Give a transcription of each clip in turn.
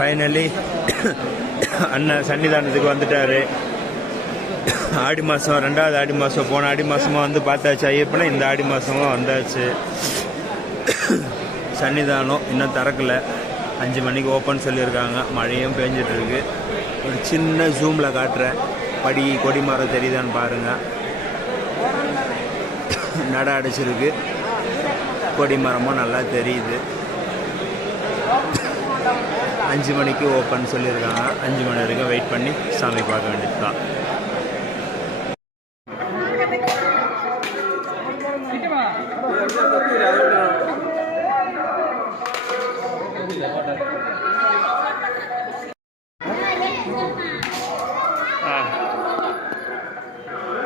Finally அண்ணன் சன்னிதானத்துக்கு வந்துட்டார். ஆடி மாதம் ரெண்டாவது ஆடி மாதம் போன ஆடி மாதமாக வந்து பார்த்தாச்சு ஐயப்பனை இந்த ஆடி மாதமும் வந்தாச்சு. சன்னிதானம் இன்னும் திறக்கல. அஞ்சு மணிக்கு ஓப்பன் சொல்லியிருக்காங்க. மழையும் பெஞ்சிட்டு ஒரு சின்ன ஜூமில் காட்டுறேன். படி கொடிமரம் தெரியுதான்னு பாருங்கள் நட அடிச்சிருக்கு. கொடிமரமும் நல்லா தெரியுது. அஞ்சு மணிக்கு ஓப்பன் சொல்லியிருக்காங்க. அஞ்சு மணி வரைக்கும் வெயிட் பண்ணி சாமி பார்க்க வேண்டியது தான்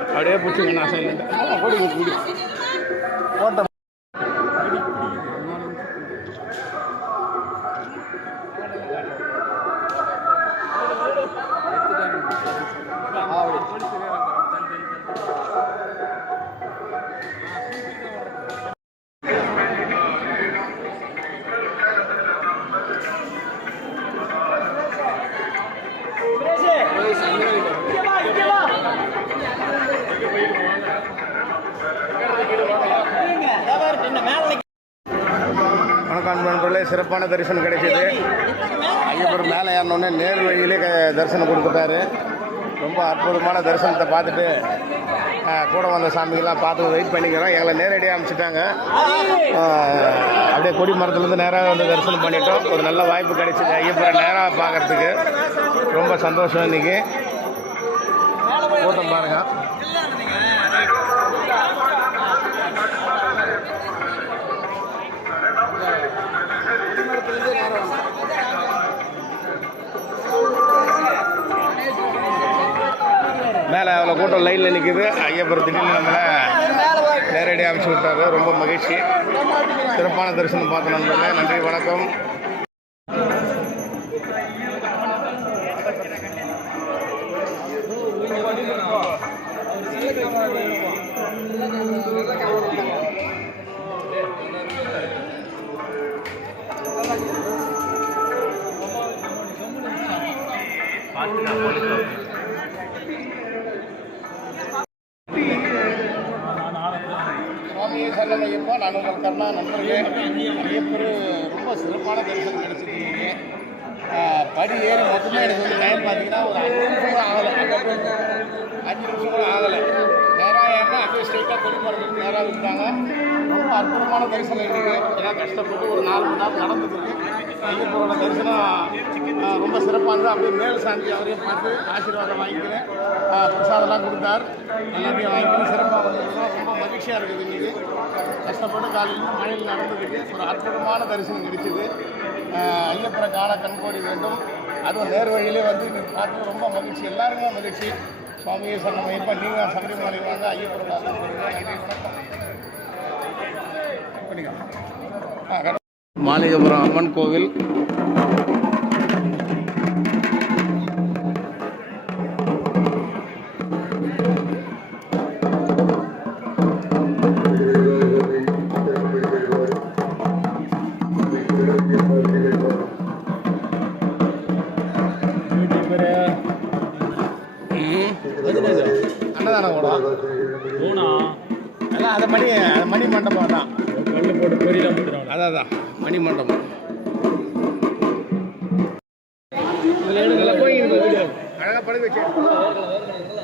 அப்படியே பிடிச்சிங்க நான் ஓட்டம் சிறப்பான தரிசனம் கிடைச்சது. ஐயப்பர் மேலே ஏறினோடனே நேர் வழியிலே தரிசனம் கொடுத்துட்டாரு. ரொம்ப அற்புதமான தரிசனத்தை பார்த்துட்டு கூட வந்த சாமிகள்லாம் பார்த்து வெயிட் பண்ணிக்கிறோம். எங்களை நேரடியாக அனுப்பிச்சிட்டாங்க. அப்படியே கொடி மரத்துலேருந்து நேராக வந்து தரிசனம் பண்ணிட்டோம். ஒரு நல்ல வாய்ப்பு கிடைச்சிது ஐயப்பரை நேராக பார்க்கறதுக்கு. ரொம்ப சந்தோஷம் இன்றைக்கி கூட்டம் பாருங்கள் ஆட்டோ லைனில் நிற்குது ஐயப்பர் திடீர்னு நம்மளை நேரடியாக அமைச்சு விட்டாரு. ரொம்ப மகிழ்ச்சி. சிறப்பான தரிசனம் பார்த்த நண்பர்களே. நன்றி வணக்கம். சுவாமியே சரணம் ஐயப்பா நான் உங்கள் கருணா நண்பர்களே. ஐயப்பர் ரொம்ப சிறப்பான தரிசனம் கிடைச்சிருக்கீங்க. படி ஏறி மொத்தமே எனக்கு வந்து டைம் பார்த்தீங்கன்னா ஒரு அஞ்சு நிமிஷம் கூட ஆகலை. அஞ்சு நிமிஷம் கூட ஆகலை. நேராக ஏறினா அப்படியே ஸ்ட்ரைட்டாக கொண்டு போகிறதுக்கு நேராக விட்டாங்க. ரொம்ப அற்புதமான தரிசனம் இருக்குது ஏன்னா கஷ்டப்பட்டு ஒரு நாலு மணி நேரம் நடந்ததுக்கு ஐயப்பரோட தரிசனம் ரொம்ப சிறப்பானது அப்படியே மேல் சாந்தி அவரையும் பார்த்து ஆசீர்வாதம் வாங்கிக்கிறேன். பிரசாதெல்லாம் கொடுத்தார். எல்லாத்தையும் வாங்கிக்கிறேன். சிறப்பாக வந்திருக்கோம் ரொம்ப மகிழ்ச்சியாக இருக்குது இன்னைக்கு. கஷ்டப்பட்டு காலையில் மழையில் நடந்ததுக்கு ஒரு அற்புதமான தரிசனம் கிடைச்சிது. ஐயப்பரை காண கண்கோடி வேண்டும். அதுவும் நேர் வழியிலே வந்து இன்னைக்கு பார்த்து ரொம்ப மகிழ்ச்சி. எல்லாருமே மகிழ்ச்சி. சுவாமியை சரணம். ஐயப்பா நீங்கள் சபரிமலை வாங்க. ஐயப்பரோட வணக்கம். மாளிகபுரம் அம்மன் கோவில். அன்னதானம் கூட எல்லாம் அதை மணி அது மணி மண்டபம் தான். அதான் அதான். மணி மண்டபம் போய் அழகாக படுக்க வச்சு.